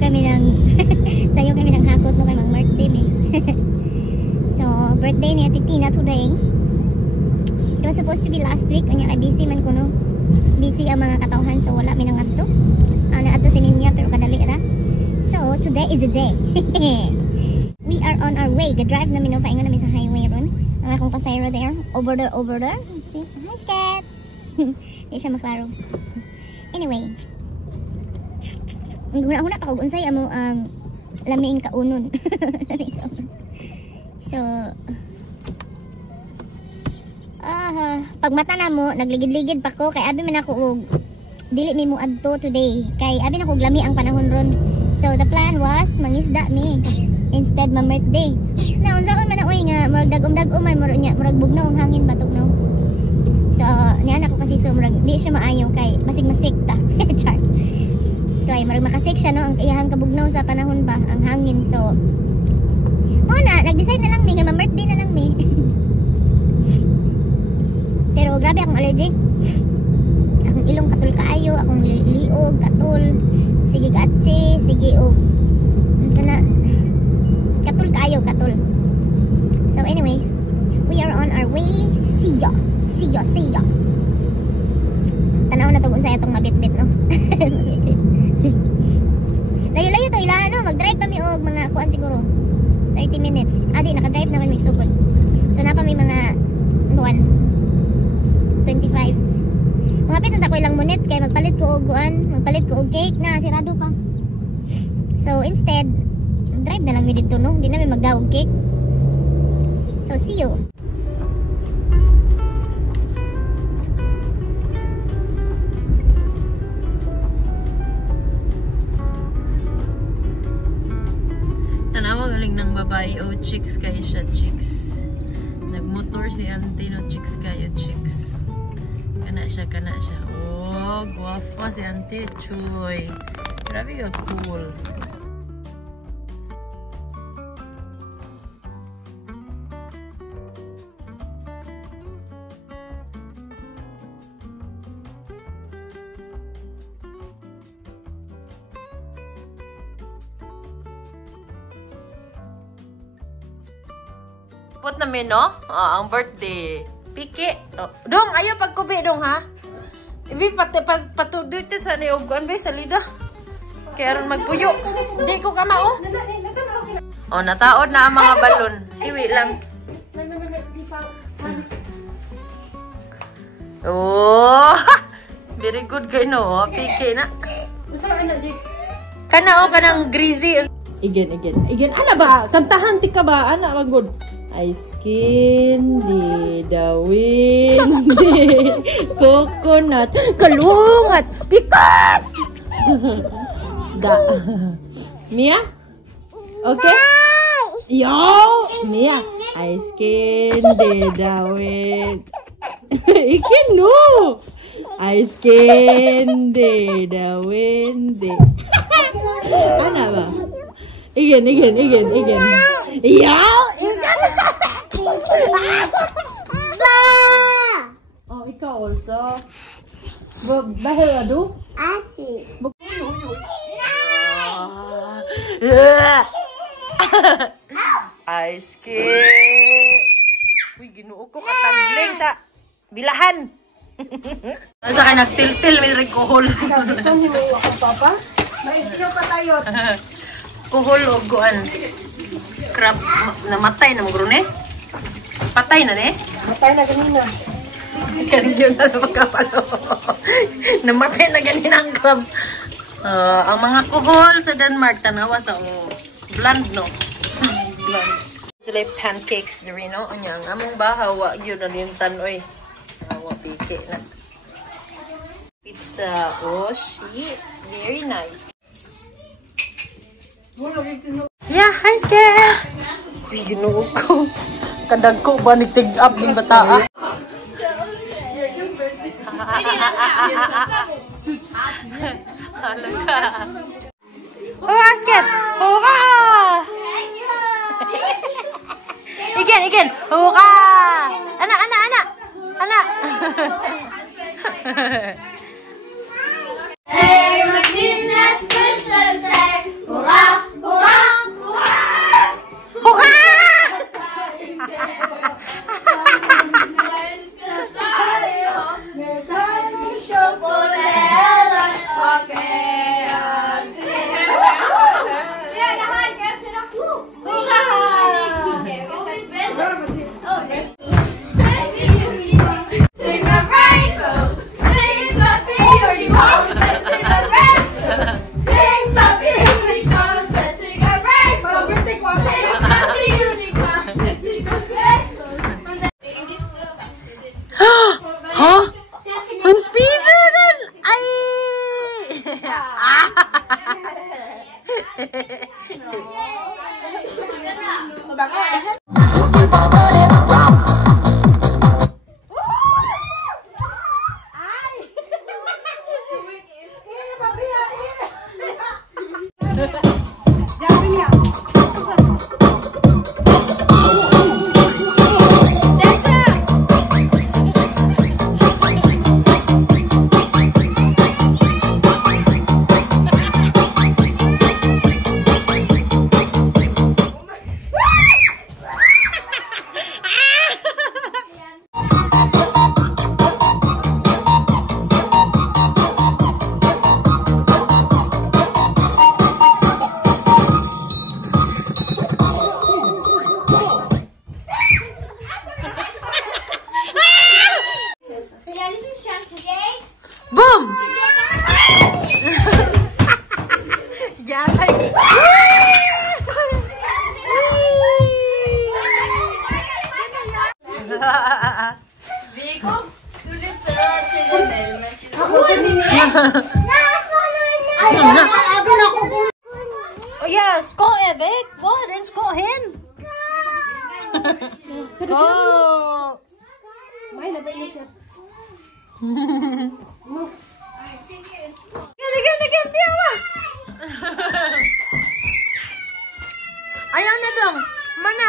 kami ng sayo kami ng hakot no kay mang birthday me. So birthday ni Ate Tina today. It was supposed to be last week, unya kay busy man ko no. Busy ang mga katawhan so wala mi nang adto. Adto si Ninya pero kadali ra. So today is the day. We are on our way. Ga-drive namin no, paingon namin sa highway ron. Ang akong pasayro there, over there. See? Hi, Skat. Di siya maklaro. Anyway, huna pa kog unsay amo ang lamiing kaunon. So pag mata na mo, nagligid-ligid pa ko kay abi man ako og dili mi mo adto today. Kay abi na kog lami ang panahon ron. So the plan was mangisda mi instead ma birthday. Na unsaon man na oy nga murag dagom-dagom man murag bugnaw ang hangin batok no. So niya ako kasi so murag di siya maayo kay masig-masig ta. Char. Kay murag makasik siya no ang iyahang kabugnaw sa panahon ba ang hangin. So na nag-decide na lang mi nga ma birthday na lang mi. Pero grabe akong allergy. Akong ilong katul kaayo, akong liog, katul, sige gatche, sige og sana katul kaayo, katul. So anyway, we are on our way. See ya. Tanaw na to kung sa'yo itong mabit-bit no. Layo-layo to ilahan no, mag-drive kami og mga kuan siguro 30 minutes. Di naka-drive naman may sugod. So napa may mga kuan 25. Mga piton ako ilang munit kay magpalit ko og cake na sirado pa. So instead, drive na lang mi dito no, hindi na may magdawog cake. So see you. Tanawa galing ng babae o chicks kayo siya chicks. Nagmotor si auntie no chicks kayo chicks. Kana siya. Oh, guwapo si auntie Chuy. Grabe ka cool. Put namin, no? Ang birthday. Piki. Dong, ayaw pagkubi, dong, ha? Ibi, patudutin sa niuguan, be, sa lida. Kaya ron magpuyo. Hindi ko kama, oh. Nataod na ang mga balon. Iwi lang. Oh, very good kayo, no? Piki na. Kana, kanang greasy. Igen. Ana ba? Kantahan ti ka ba? Ana, magod. Ice candy, dawin, coconut, kalungat, pikat! Mia? Okay? Yo! Mia! Ice candy, dawin. Ikin, no! Ice candy, dawin, Ano ba? Igen. Yo! Oh, ikaw also. Dahil ado? Asi. Ice cream. Uy, ginuo ko katangling ta. Bilahan. Asa ka nagtil-til, may alcohol. Gusto mo ako, Papa? May siyo pa tayo. Kuhol o guan. Crab. Namatay na magro ne? Patay na ne? Matay na ganina. Kanigyan na magkapalo. Namatay na ganina ang crabs. Ang mga kuhol sa Denmark, tanawa sa bland, no? Bland. Sila pancakes diri, no? Anyang among bahawa, yun na yung tanoy. Bahawa piki na. Pizza. Oh, shit. Very nice. Yeah, hi, Skat! Ginuo ko. Kadag ko ba nagtig-up yung bataa? Oh, Skat! Hurra! Again! Hurra! Ana! Hey, what's in that Christmas day? Boom! Jatay. Vico, sulit si Lionel. Oh yes, go Eric. Go, let's go hen. Go. Ganyan, tiyawa. Ayaw na dong. Mana.